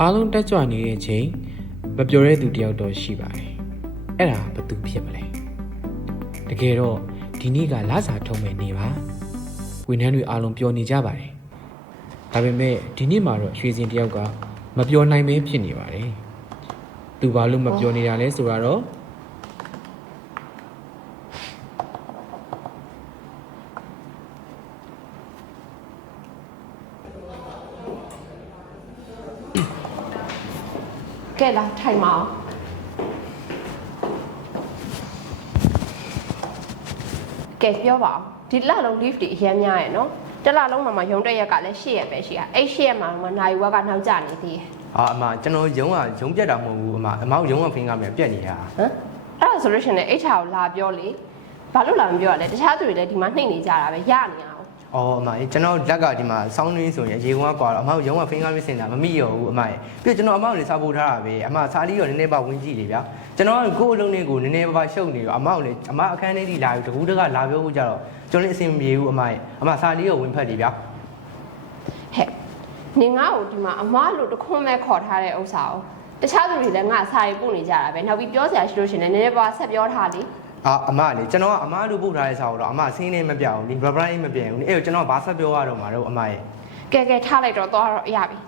အားလုံးတက်ကြွနေတဲ့အချိန်မပြောတဲ့သူတယောက်တော့ရှိပါတယ်အဲ့ဒါဘယ်သူဖြစ်မလဲတကယ်တော့ဒီနေ့ကလစာထုံးမဲ့နေပါဝန်ထမ်းတွေအားလုံးပြောနေကြပါတယ်ဒါပေမဲ့ဒီနေ့မှာတော့ရွှေစင်တယောက်ကမပြောနိုင်မင်းဖြစ်နေပါတယ်သူဘာလို့မပြောနေတာလဲဆိုတော့ကဲလားထိုင်မအောင်ကဲပြောပါအောင်ဒီလလုံး leave တွေအများများရဲ့နော်တစ်လလုံးမှာရုံတက်ရက်ကလည်း8ရက်ပဲရှိရအဲ့8ရက်မှာနိုင်ဝက်ကနောက်ကျနေသေးတယ်အမကျွန်တော်ရုံပြတ်တာမဟုတ်ဘူးအမရုံကဖင်းကမြန်ပြက်နေတာဟမ်အဲ့ဒါဆိုလို့ရှိရင် HR ကိုလာပြောလေဘာလို့လာမပြောရလဲတခြားသူတွေလည်းဒီမှာနှိမ့်နေကြတာပဲရနေအောင်အမကျွန်တော်လက်ကဒီမှာစောင်းနှင်းဆိုရင်ရေကုန်းကကွာတော့အမရုံကဖင်းကမြန်စင်တာမမိရောဘူးအမပြီးကျွန်တော်အမကိုလည်းစာပို့ထားတာပဲအမစာလီရောနည်းနည်းပါဝင်ကြည့်လေဗျာကျွန်တော်ကိုယ့်အလုံးလေးကိုနည်းနည်းပါရှုပ်နေရောအမကိုလည်းအမအခန်းထဲကြီးလာပြီးတကူးတကလာပြောဖို့ကြတော့ကျွန်တော်လည်းအဆင်မပြေဘူးအမစာလီရောဝင်ဖက်လေဗျာဟဲ့နေငါ့ကိုဒီမှာအမလို့တခွန်းမဲ့ခေါ်ထားတဲ့ဥစ္စာကိုတခြားသူတွေလည်းငါစာရေးပို့နေကြတာပဲနောက်ပြီးပြောစရာရှိလို့ရှိရင်လည်းနည်းနည်းပါဆက်ပြောထားလေအမလေကျွန်တော်ကအမတို့ပို့ထားတဲ့စာကိုတော့အမဆင်းနေမပြောင်းဘူးဒီ brother မပြောင်းဘူးအဲ့တော့ကျွန်တော်ဘာဆက်ပြောရတော့မှာတော့အမရဲ့ကဲထားလိုက်တော့သွားတော့ရပြီ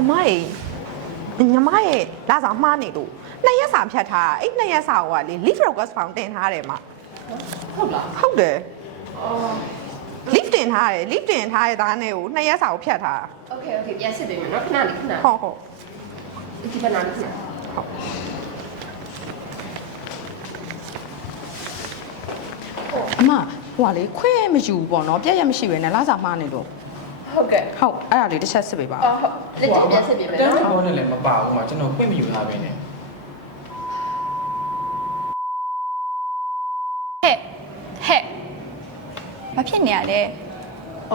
အမရေညီမရဲ့လာဆောင်မှားနေလို့2ရက်စာဖြတ်ထားအဲ့2ရက်စာကလေ leave request form တင်ထားတယ်မှာဟုတ်လားဟုတ်တယ်leave တင်ထားတယ် leave တင်ထားတဲ့သားနဲ့ကို2ရက်စာကိုဖြတ်ထားတာโอเคပြန်စစ်ပေးမယ်နော်ခဏလေးဟုတ်ဒီကနာလေးဟုတ်အမဟိုကလေခွင့်မယူဘူးပေါ့နော်ပြည့်ရမရှိပဲနဲ့လာဆောင်မှားနေလို့ဟုတ်ကဲ့ဟုတ်အဲ့ဒါလေးတစ်ချက်စစ်ပေးပါဟုတ်လက်ကျပြန်စစ်ပေးမယ်နော်တန်းဘောနဲ့လည်းမပါဘူးမှာကျွန်တော်ပြင့်မယူထားပဲနဲ့မဖြစ်နေရလဲဩ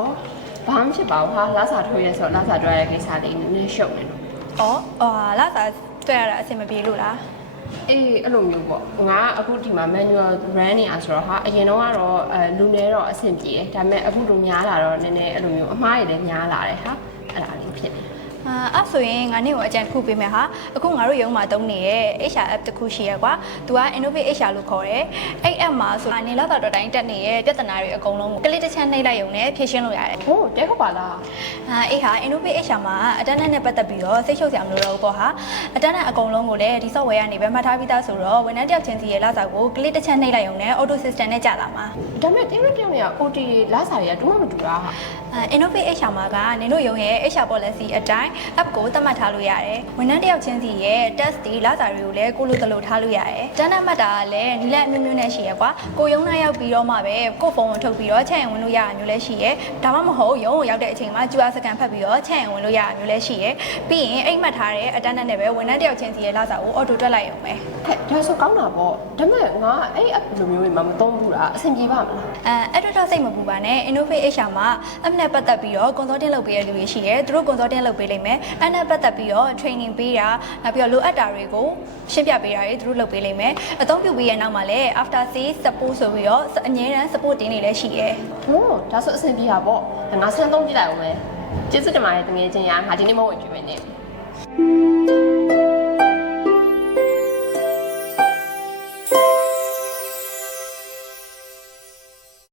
ဘာမှဖြစ်ပါဘူးဟာလာစာထိုးရဲဆိုလာစာတွဲရတဲ့ကိစ္စလေးနည်းနည်းရှုပ်နေလို့လာစာတွေ့ရတာအဆင်မပြေလို့လားအေးအဲ့လိုမျိုးပေါ့ငါအခုဒီမှာ manual run နေအောင်ဆိုတော့ဟာအရင်တော့ကတော့လူနေတော့အဆင်ပြေတယ်ဒါပေမဲ့အခုတို့များလာတော့နည်းနည်းအဲ့လိုမျိုးအမားတွေလည်းများလာတယ်ဟာအဲ့ဒါလေးဖြစ်နေအဲ့ဆိုရင်ငါနေ့ကိုအကြံတစ်ခုပေးမယ်ဟာအခုငါတို့ရုံးမှာတုံးနေတဲ့ HR app တစ်ခုရှိရကွာသူက Innovate HR လို့ခေါ်တယ်အဲ့ app မှာဆိုအနေလောက်တော့တိုင်းတက်နေတဲ့ပြဿနာတွေအကုန်လုံးကိုကလစ်တစ်ချက်နှိပ်လိုက်ရုံနဲ့ဖြေရှင်းလို့ရတယ်ဟုတ်တဲဟုတ်ပါလားအေးဟာ Innovate HR မှာအတန်းနဲ့ပတ်သက်ပြီးတော့စိတ်ရှုပ်စရာမလိုတော့ဘူးပေါ့ဟာအတန်းနဲ့အကုန်လုံးကိုလည်းဒီ software ကနေပဲမှတ်ထားပြီးသားဆိုတော့ဝန်ထမ်းတစ်ယောက်ချင်းစီရဲ့လာစာကိုကလစ်တစ်ချက်နှိပ်လိုက်ရုံနဲ့ auto system နဲ့ကြာလာမှာဒါပေမဲ့တင်းတင်းတင်းက OT လာစာတွေကတူမှမတူတာဟာ Innovate HR မှာကနင်တို့ရုံးရဲ့ HR policy အတိုင်း app ကိုသတ်မှတ်ထားလို့ရတယ်။ဝန်ထမ်းတစ်ယောက်ချင်းစီရဲ့ test တွေလစာတွေကိုလည်းကိုလိုသလိုထားလို့ရတယ်။တန်းတန်းမှတ်တာကလည်းဒီလက်အမျိုးမျိုးနဲ့ရှိရကွာ။ကိုရုံးသားရောက်ပြီးတော့မှပဲကိုဖုန်းကိုထုတ်ပြီးတော့ချက်ရင်ဝင်လို့ရတာမျိုးလည်းရှိရ။ဒါမှမဟုတ်ရုံးကိုရောက်တဲ့အချိန်မှာ QR scan ဖတ်ပြီးတော့ချက်ရင်ဝင်လို့ရတာမျိုးလည်းရှိရ။ပြီးရင်အိမ်မှတ်ထားတဲ့အတန်းနဲ့ပဲဝန်ထမ်းတစ်ယောက်ချင်းစီရဲ့လစာကို auto တွက်လိုက်ရုံပဲ။ဒါဆိုကောင်းတာပေါ့။ဒါပေမဲ့ငါအဲ့ app လိုမျိုးတွေမှမသုံးဘူးလား။အဆင်ပြေပါမလား။အဲ့တော့စိတ်မပူပါနဲ့ Innovate HR မှာ app နဲ့ပတ်သက်ပြီးတော့ consulting လုပ်ပေးရတဲ့လူတွေရှိရ။သူတို့ consulting လုပ်ပေးလိမ့်မယ်။အဲ့နဲ့ပတ်သက်ပြီးတော့ training ပေးတာနောက်ပြီးတော့လိုအပ်တာတွေကိုရှင်းပြပေးတာတွေသူတို့လုပ်ပေးလိမ့်မယ်အသုံးပြုပြီးရနောက်မှာလည်း after sales support ဆိုပြီးတော့အငြင်းတန်း support တင်နေလည်းရှိရဲဟိုးဒါဆိုအဆင်ပြေတာပေါ့ငါဆန်းသုံးကြည့်လိုက်အောင်မယ်ကျေးဇူးတင်ပါတယ်တကယ်ချင်းရငါဒီနေ့မဝင်ပြမယ်နေ